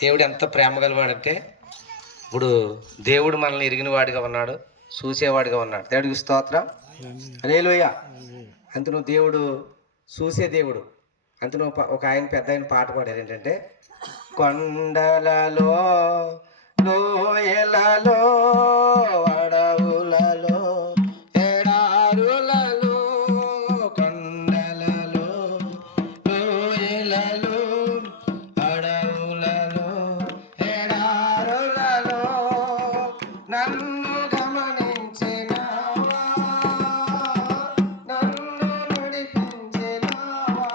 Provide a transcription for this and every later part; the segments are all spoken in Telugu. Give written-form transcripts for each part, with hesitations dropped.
దేవుడు ఎంత ప్రేమ గలవాడంటే, ఇప్పుడు దేవుడు మనల్ని ఎరిగిన వాడిగా ఉన్నాడు, చూసేవాడిగా ఉన్నాడు. దేవుడికి స్తోత్రం. హల్లెలూయా. అంత నువ్వు దేవుడు చూసే దేవుడు. అంత నువ్వు ఒక ఆయన పెద్ద ఆయన పాట పాడారు ఏంటంటే, కొండలలో లోయలలో అడవులలో ఎడారులలో కొండలలో లోయలలో అడవులలో ఎడారులలో నన్ను గమనించినావా, నన్ను నడిపించినావా,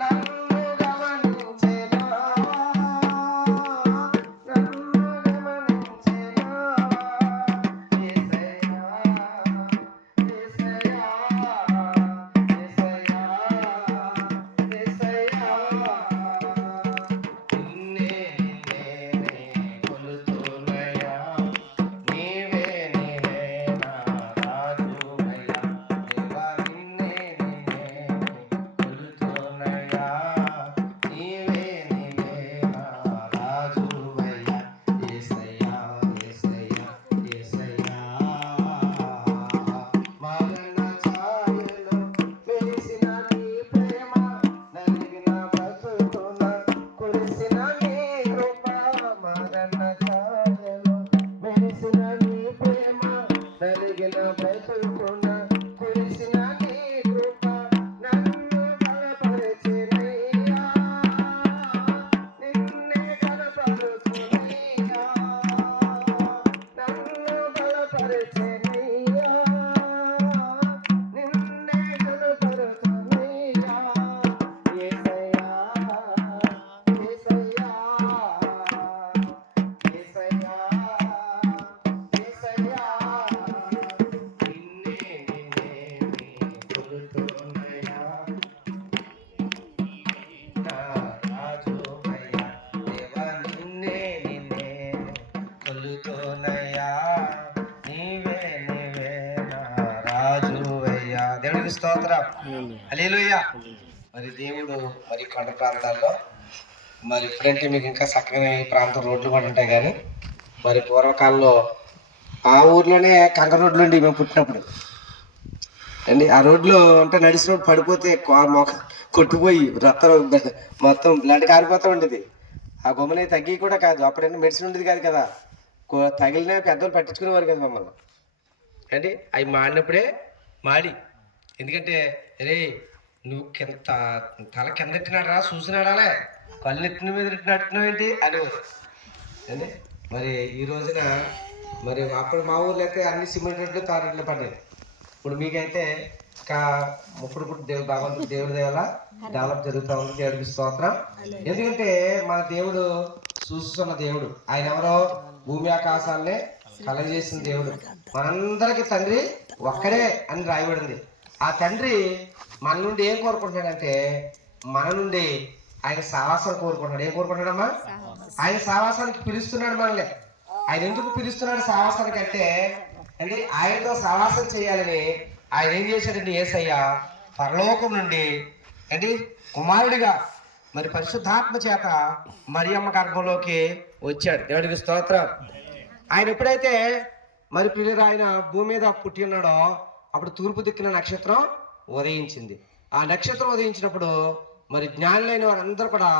నన్ను గమనించినావా, నన్ను గమనించినావా. యేసయ్యా, యేసయ్యా, యేసయ్యా, యేసయ్యా. నిన్నే నేనే కొలుతున్నయ్యా, నీవే నీవే నా రాజువయ్యా. దేవా నిన్నే నేనే కొలుతున్నయ్యా, నీవే నీవే నా రాజువయ్యా. యేసయ్యా, యేసయ్యా, యేసయ్యా. మరణ ఛాయలో వెలిసిన నీ ప్రేమ, నలిగిన బ్రతుకున కురిసిన నీ కృప. మరణ ఛాయలో వెలిసిన నీ ప్రేమ, నలిగిన బ్రతుకున కురిసిన నీ కృప. నన్ను బలపరిచినయ్యా, నిన్నే కనపరుచునయ్యా, నన్ను బలపరిచినయ్యా, నిన్నే కనపరుచునయ్యా. యేసయ్యా, యేసయ్యా, యేసయ్యా, యేసయ్యా. నిన్నే నిన్నే కొలుతున్నయ్యా, నా రాజువయ్యా. దేవా నిన్నే నిన్నే కొలుతున్నయ్యా, నీవే నీవే నా రాజువయ్యా. దేవుడికి స్తోత్రం. హల్లెలూయా. మరి దేవుడు మరి కొండ ప్రాంతాల్లో మరి ఇప్పుడంటే మీకు ఇంకా చక్కగా ఈ ప్రాంతం రోడ్లు కూడా ఉంటాయి, కానీ మరి పూర్వకాలంలో ఆ ఊర్లోనే కంకర రోడ్లు ఉండి మేము పుట్టినప్పుడు అండి. ఆ రోడ్లో అంటే నడిచినప్పుడు పడిపోతే మొక్క కొట్టుపోయి రక్తం మొత్తం బ్లడ్ కారిపోతూ ఉండేది. ఆ గొమ్మని తగ్గి కూడా కాదు, అప్పుడైనా మెడిసిన్ ఉండేది కాదు కదా, తగిలిన పెద్దోళ్ళు పట్టించుకునేవారు కదా మమ్మల్ని అండి. అవి మాడినప్పుడే మాడి, ఎందుకంటే రే నువ్వు తల కిందెట్టినాడరా చూసినాడాలే, కళ్ళు ఎట్టిన మీద నట్టున్నావు ఏంటి అని అండి. మరి ఈ రోజున మరి అప్పుడు మా ఊర్లో అయితే అన్ని సిమెంట్ రోడ్లు తార్ రోడ్లు పడ్డాయి. ఇప్పుడు మీకైతే ఇప్పుడు దేవుడు భగవంతుడు దేవుడి దేవల డెవలప్ జరుగుతూ ఉంది. దేవుడికి స్తోత్రం. ఎందుకంటే మన దేవుడు చూస్తున్న దేవుడు. ఆయన ఎవరో భూమి ఆకాశాలనే కలగజేసిన దేవుడు. మనందరికీ తండ్రి ఒక్కడే అని రాయబడింది. ఆ తండ్రి మన నుండి ఏం కోరుకుంటున్నాడంటే, మన నుండి ఆయన సావాసం కోరుకుంటున్నాడు. ఏం కోరుకుంటున్నాడమ్మా? ఆయన సావాసానికి పిలుస్తున్నాడు మనల్ని. ఆయన ఎందుకు పిలుస్తున్నాడు సావాసానికి అంటే అండి, ఆయనతో సావాసం చేయాలని ఆయన ఏం చేశాడండి? యేసయ్య పరలోకం నుండి అండి కుమారుడిగా మరి పరిశుద్ధాత్మ చేత మరియమ్మ గర్భంలోకి వచ్చాడు. దేవుడికి స్తోత్రం. ఆయన ఎప్పుడైతే మరి పిల్లలు ఆయన భూమి మీద పుట్టి ఉన్నాడో, అప్పుడు తూర్పు దిక్కున నక్షత్రం ఉదయించింది. ఆ నక్షత్రం ఉదయించినప్పుడు మరి జ్ఞానులైన వారందరూ కూడా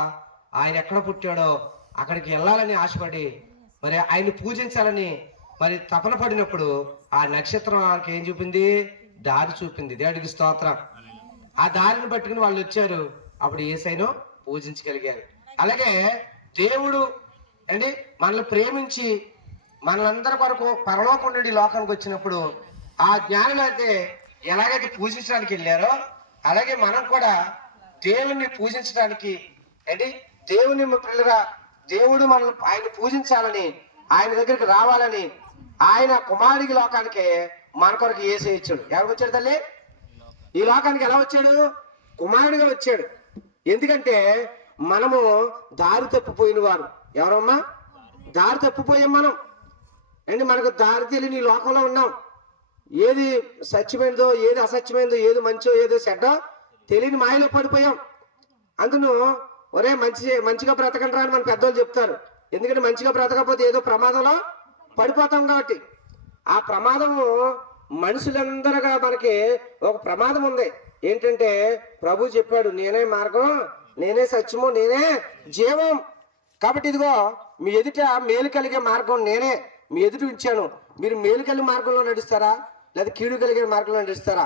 ఆయన ఎక్కడ పుట్టాడో అక్కడికి వెళ్ళాలని ఆశపడి మరి ఆయన్ని పూజించాలని మరి తపన పడినప్పుడు ఆ నక్షత్రం వాళ్ళకి ఏం చూపింది? దారి చూపింది. దేవుడికి స్తోత్రం. ఆ దారిని పట్టుకుని వాళ్ళు వచ్చారు. అప్పుడు యేసయ్యను పూజించగలిగారు. అలాగే దేవుడు అండి మనల్ని ప్రేమించి మనలందరి కొరకు పరలోకం నుండి లోకానికి వచ్చినప్పుడు ఆ జ్ఞానులు అయితే ఎలాగైతే పూజించడానికి వెళ్ళారో, అలాగే మనం కూడా దేవుణ్ణి పూజించడానికి అండి దేవుని పిల్లగా దేవుడు మనల్ని ఆయన పూజించాలని, ఆయన దగ్గరికి రావాలని ఆయన కుమారుడికి లోకానికి మన కొరకు యేసయ్య ఇచ్చాడు. ఎవరికి వచ్చాడు తల్లి? ఈ లోకానికి ఎలా వచ్చాడు? కుమారుడిగా వచ్చాడు. ఎందుకంటే మనము దారి తప్పిపోయిన వారు. ఎవరమ్మా? దారి తప్పిపోయాం మనం అండి. మనకు దారి తెలియని ఈ లోకంలో ఉన్నాం. ఏది సత్యమైనదో, ఏది అసత్యమైనదో, ఏది మంచో, ఏదో చెడ్డో తెలియని మాయలో పడిపోయాం. అందును ఒరే మంచిగా బ్రతకండి రా అని మన పెద్దోళ్ళు చెప్తారు. ఎందుకంటే మంచిగా బ్రతకపోతే ఏదో ప్రమాదంలో పడిపోతాం కాబట్టి. ఆ ప్రమాదము మనుషులందరగా మనకి ఒక ప్రమాదం ఉంది. ఏంటంటే ప్రభు చెప్పాడు, నేనే మార్గం, నేనే సత్యము, నేనే జీవం. కాబట్టి ఇదిగో మీ ఎదుట మేలు కలిగే మార్గం నేనే మీ ఎదుట ఉంచాను. మీరు మేలు కలిగే మార్గంలో నడుస్తారా లేదా కీడు కలిగే మార్గంలో నడుస్తారా?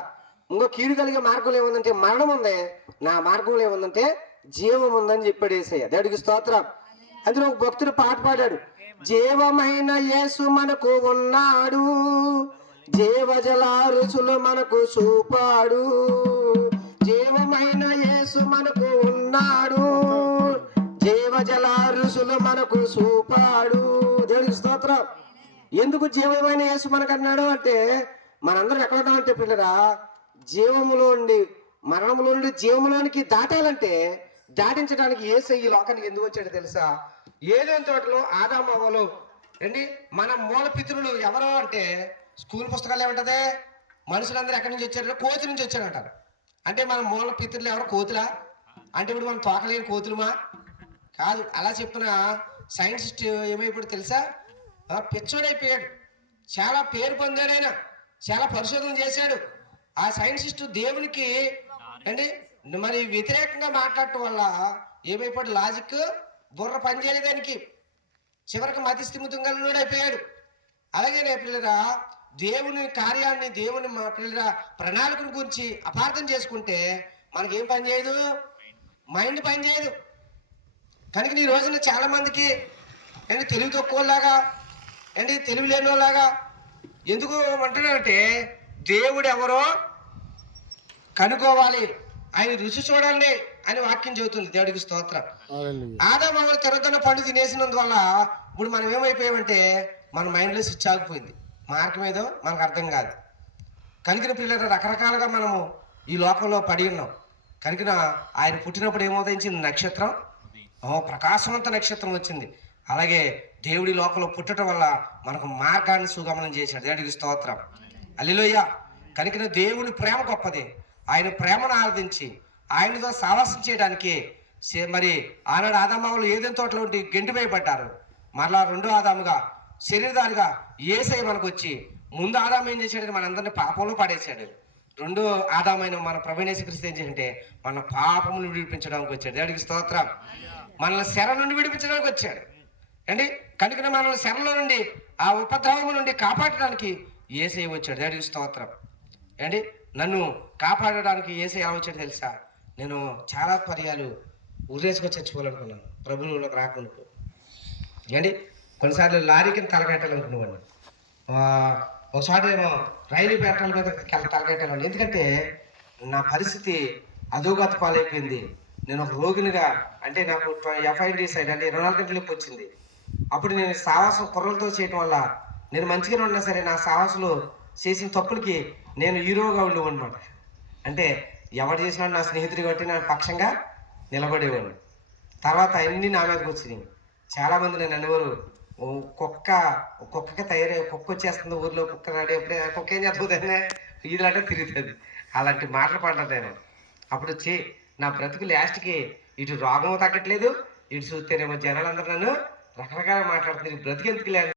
ఇంకో కీడు కలిగే మార్గంలో ఏముందంటే మరణం ఉంది, నా మార్గంలో ఏముందంటే జీవం ఉందని చెప్పాడు యేసయ్య. దేవుడికి స్తోత్రం. అందులో ఒక భక్తుడు పాట పాడాడు, జీవమైన యేసు మనకు ఉన్నాడు, జీవజల రుచులు మనకు చూపాడు, జీవమైన యేసు మనకు ఉన్నాడు, జీవజల రుచులు మనకు చూపాడు. దేవుడికి స్తోత్రం. ఎందుకు జీవమైన యేసు మనకు అన్నాడు అంటే, మనందరం ఎక్కడ ఉన్నామంటే పిల్లరా, జీవములో ఉండి మరణములో నుండి జీవములోనికి దాటాలంటే దాటించడానికి యేసయ్య ఈ లోకానికి ఎందుకు వచ్చాడో తెలుసా? ఏదైనా తోటలో ఆదాము అవ్వలు ఏంటి మన మూల పితరులు ఎవరో అంటే స్కూల్ పుస్తకాలు ఏమంటదే, మనుషులందరూ ఎక్కడి నుంచి వచ్చారు? కోతి నుంచి వచ్చారంటారు. అంటే మన మూల పితరులు ఎవరో కోతులా? అంటే ఇప్పుడు మనం తోకలేని కోతులమా? కాదు. అలా చెప్పిన సైంటిస్ట్ ఏమైపోయాడు తెలుసా? పిచ్చోడైపోయాడు. చాలా పేరు పొందాడు ఆయన, చాలా పరిశోధన చేశాడు. ఆ సైంటిస్ట్ దేవునికి అండి మరి వ్యతిరేకంగా మాట్లాడటం వల్ల ఏమైపోయాడు? లాజిక్ బుర్ర పనిచేయడానికి చివరికి మతి స్థిమితంగా అయిపోయాడు. అలాగే పిల్లరా, దేవుని కార్యాన్ని, దేవుని పిల్లరా ప్రణాళికల గురించి అపార్థం చేసుకుంటే మనకేం పని చేయదు, మైండ్ పని చేయదు. కనుక ఈ రోజున చాలా మందికి ఏంటి తెలివి తక్కువలాగా ఏంటి తెలివి లేని వాళ్ళలాగా ఎందుకు అంటున్నానంటే, దేవుడు ఎవరో కనుక్కోవాలి, ఆయన రుచి చూడండి అని వాక్యం చెబుతుంది. దేవుడికి స్తోత్రం. ఆదాము అవ్వలు తిరగన్న పండు తినేసినందువల్ల ఇప్పుడు మనం ఏమైపోయామంటే మన మైండ్లో స్విచ్ ఆగిపోయింది. మార్గం ఏదో మనకు అర్థం కాదు. కనుక పిల్లలు రకరకాలుగా మనము ఈ లోకంలో పడి ఉన్నాం. కనుక ఆయన పుట్టినప్పుడు ఏమవుతాయించింది? నక్షత్రం, ప్రకాశవంత నక్షత్రం వచ్చింది. అలాగే దేవుడి లోకంలో పుట్టడం వల్ల మనకు మార్గాన్ని సుగమనం చేశాడు. దేవుడికి స్తోత్రం. హల్లెలూయా. కనుక దేవుని ప్రేమ గొప్పది. ఆయన ప్రేమను ఆరాధించి ఆయనతో సావాసం చేయడానికి మరి ఆనాడు ఆదామావులు ఏదైనా తోటలో ఉండి గెంటి వేయబడ్డారు. మరలా రెండో ఆదాముగా శరీరదారిగా యేసయ్య మనకు వచ్చి, ముందు ఆదాము ఏం చేశాడు? మనందరినీ పాపంలో పడేశాడు. రెండో ఆదామైన మన ప్రభువైన యేసుక్రీస్తు ఏం చేయంటే మన పాపమును విడిపించడానికి వచ్చాడు. దేవుడికి స్తోత్రం. మనల్ని శర నుండి విడిపించడానికి వచ్చాడు అండి. కనుక మనల్ని శరలో నుండి ఆ ఉపద్రవము నుండి కాపాడడానికి యేసయ్య వచ్చాడు. దేవుడికి స్తోత్రం. అండి నన్ను కాపాడడానికి యేసయ్య వచ్చాడు తెలుసా? నేను చాలా పర్యాలు ఉరేసుకొని చచ్చిపోవాలనుకున్నాను ప్రభువులోకి రాకుండా. ఏంటి కొన్నిసార్లు లారీ కింద తలకెట్టాలనుకునేవాడిని, ఒకసారి ఏమో రైలు పెట్టాల మీద తలకెట్టాలండి. ఎందుకంటే నా పరిస్థితి అధోగత పాలైపోయింది. నేను ఒక రోగినిగా, అంటే నాకు FID సైడ్ అంటే 24 గంటలకు వచ్చింది. అప్పుడు నేను సావాసం కుర్రలతో చేయటం వల్ల నేను మంచిగానే ఉన్నా సరే, నా సావాసులు చేసిన తప్పులకి నేను హీరోగా ఉండేవాడినమాట. అంటే ఎవరు చేసినా నా స్నేహితుడి కాబట్టి నా పక్షంగా నిలబడేవాడిని. తర్వాత అన్నీ నా మీదకి వచ్చినాయి. చాలామంది నేను అనేవారు, కుక్కకి తయారై కుక్క వచ్చేస్తుంది ఊర్లో, కుక్క రాడు, ఎప్పుడే కుక్క ఏం చేస్తుందనే ఈదులాంటే తిరుగుతుంది. అలాంటి మాటలు పడ్డాను నేను. అప్పుడు వచ్చి నా బ్రతుకు లాస్ట్కి ఇటు రోగం తగ్గట్లేదు, ఇటు చూస్తేనేమో జనాలందరూ నన్ను రకరకాల మాట్లాడుతున్నారు, బ్రతికెందుకు లేదు.